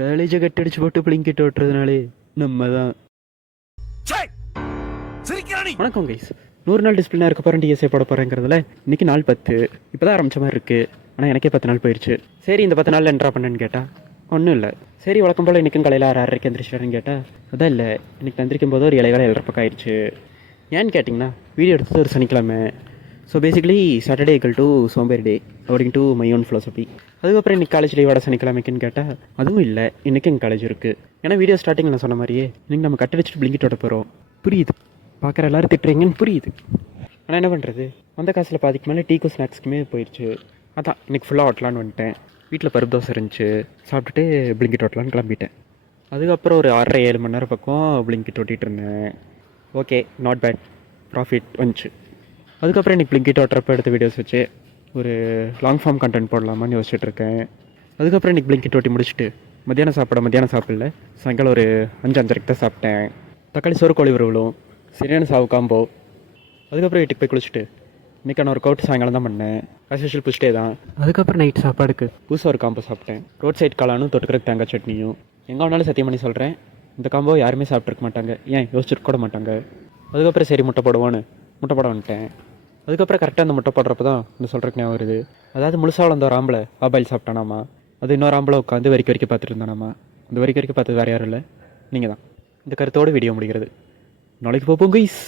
காலேஜை கட்டடிச்சு போட்டு பிளிங்கிட்டு ஓட்டுறதுனாலே நம்ம தான். வணக்கம் கைஸ். 100 நாள் டிஸ்பிளினாக இருக்க போகிறேன், டிஎஸ்ஏ போட போகிறேங்கிறதுல இன்றைக்கி நாள் 10. இப்போ தான் ஆரம்பித்த மாதிரி இருக்குது. ஆனால் எனக்கே 10 நாள் போயிடுச்சு. சரி, இந்த 10 நாளில் என்ட்ரா பண்ணேன்னு கேட்டால் ஒன்றும் இல்லை. சரி, வழக்கம் போல் இன்றைக்கும் காலையில் 6:30க்கு எந்திரிச்சிட்டாருன்னு கேட்டால் அதான் இல்லை. இன்றைக்கி தந்திரிக்கும் போது ஒரு 7:30 பக்கம் ஆயிடுச்சு. ஏன்னு கேட்டிங்கன்னா வீடியோ எடுத்தது ஒரு சனிக்கிழமை. So basically Saturday equal to சோம்பேறி day according to my own philosophy. அதுக்கப்புறம் இன்றைக்கி காலேஜ் லீவோட சனிக்கிழமைக்குன்னு கேட்டால் அதுவும் இல்லை. இன்றைக்கி எங்கள் காலேஜ் இருக்குது. ஏன்னா வீடியோ ஸ்டார்டிங்கில் நான் சொன்ன மாதிரியே இன்றைக்கி நம்ம கட்டடிச்சிட்டு பிளிங்கிட்டு ஓட போகிறோம். புரியுது, பார்க்குற எல்லோரும் திட்டுறீங்கன்னு புரியுது. ஆனால் என்ன பண்ணுறது, வந்த காசில் பாதிக்கு மேலே டீக்கும் ஸ்நாக்ஸ்க்குமே போயிடுச்சு. அதான் இன்றைக்கி ஃபுல்லாக ஓட்டலான்னு வந்துட்டேன். வீட்டில் பருப்பு தோசை இருந்துச்சு, சாப்பிட்டுட்டு பிளிங்கிட் ஓட்டலான்னு கிளம்பிட்டேன். அதுக்கப்புறம் ஒரு 6.5-7 மணி நேரம் பக்கம் பிளிங்கிட் ஓட்டிகிட்டு இருந்தேன். ஓகே, நாட் பேட், ப்ராஃபிட் வந்துச்சு. அதுக்கப்புறம் இன்றைக்கி பிளிங்கிட் ஓட்டுறப்ப எடுத்த வீடியோஸ் வச்சு ஒரு லாங் ஃபார்ம் கண்டென்ட் போடலாமான்னு யோசிச்சுட்ருக்கேன். அதுக்கப்புறம் இன்றைக்கி பிளிங்கிட் ஓட்டி முடிச்சுட்டு மத்தியானம் சாப்பிடல, சாயங்காலம் ஒரு 5-5:30 தான் சாப்பிட்டேன். தக்காளி சோறு கோழி உருவலும் சரியான சாவு காம்போ. அதுக்கப்புறம் வீட்டுக்கு போய் குளிச்சுட்டு இன்றைக்கான ஒரு கோட் சாயங்காலம் தான் பண்ணேன். ஆஸ்யூஷுவல் புஷ்டே தான். அதுக்கப்புறம் நைட் சாப்பாடுக்கு புதுசாக ஒரு காம்போ சாப்பிட்டேன். ரோட் சைட் காளானும் தொட்டுக்கிறக்கு தேங்காய் சட்னியும். எங்கே வேணாலும் சத்தியம் பண்ணி சொல்கிறேன், இந்த காம்போ யாருமே சாப்பிட்ருக்க மாட்டாங்க, ஏன் யோசிச்சுட்டு கூட மாட்டாங்க. அதுக்கப்புறம் சரி முட்டை போடுவான்னு முட்டை போட வந்துட்டேன். அதுக்கப்புறம் கரெக்டாக அந்த முட்டை போடுறப்ப தான் இந்த சொல்கிறக்கு ஞாபகம் வருது. அதாவது முழுசாக வளர்ந்த ஒரு ஆம்பளை ஆபாயில் சாப்பிட்டானாமா. அது இன்னொரு ஆம்பளை உட்காந்து வரைக்கும் பார்த்துட்டு இருந்தானாமா. அந்த வரைக்கும் பார்த்தது வேறு யாரும் இல்லை, நீங்கள் தான். இந்த கருத்தோடு வீடியோ முடிகிறது. நாளைக்கு பார்ப்போம் கைஸ்.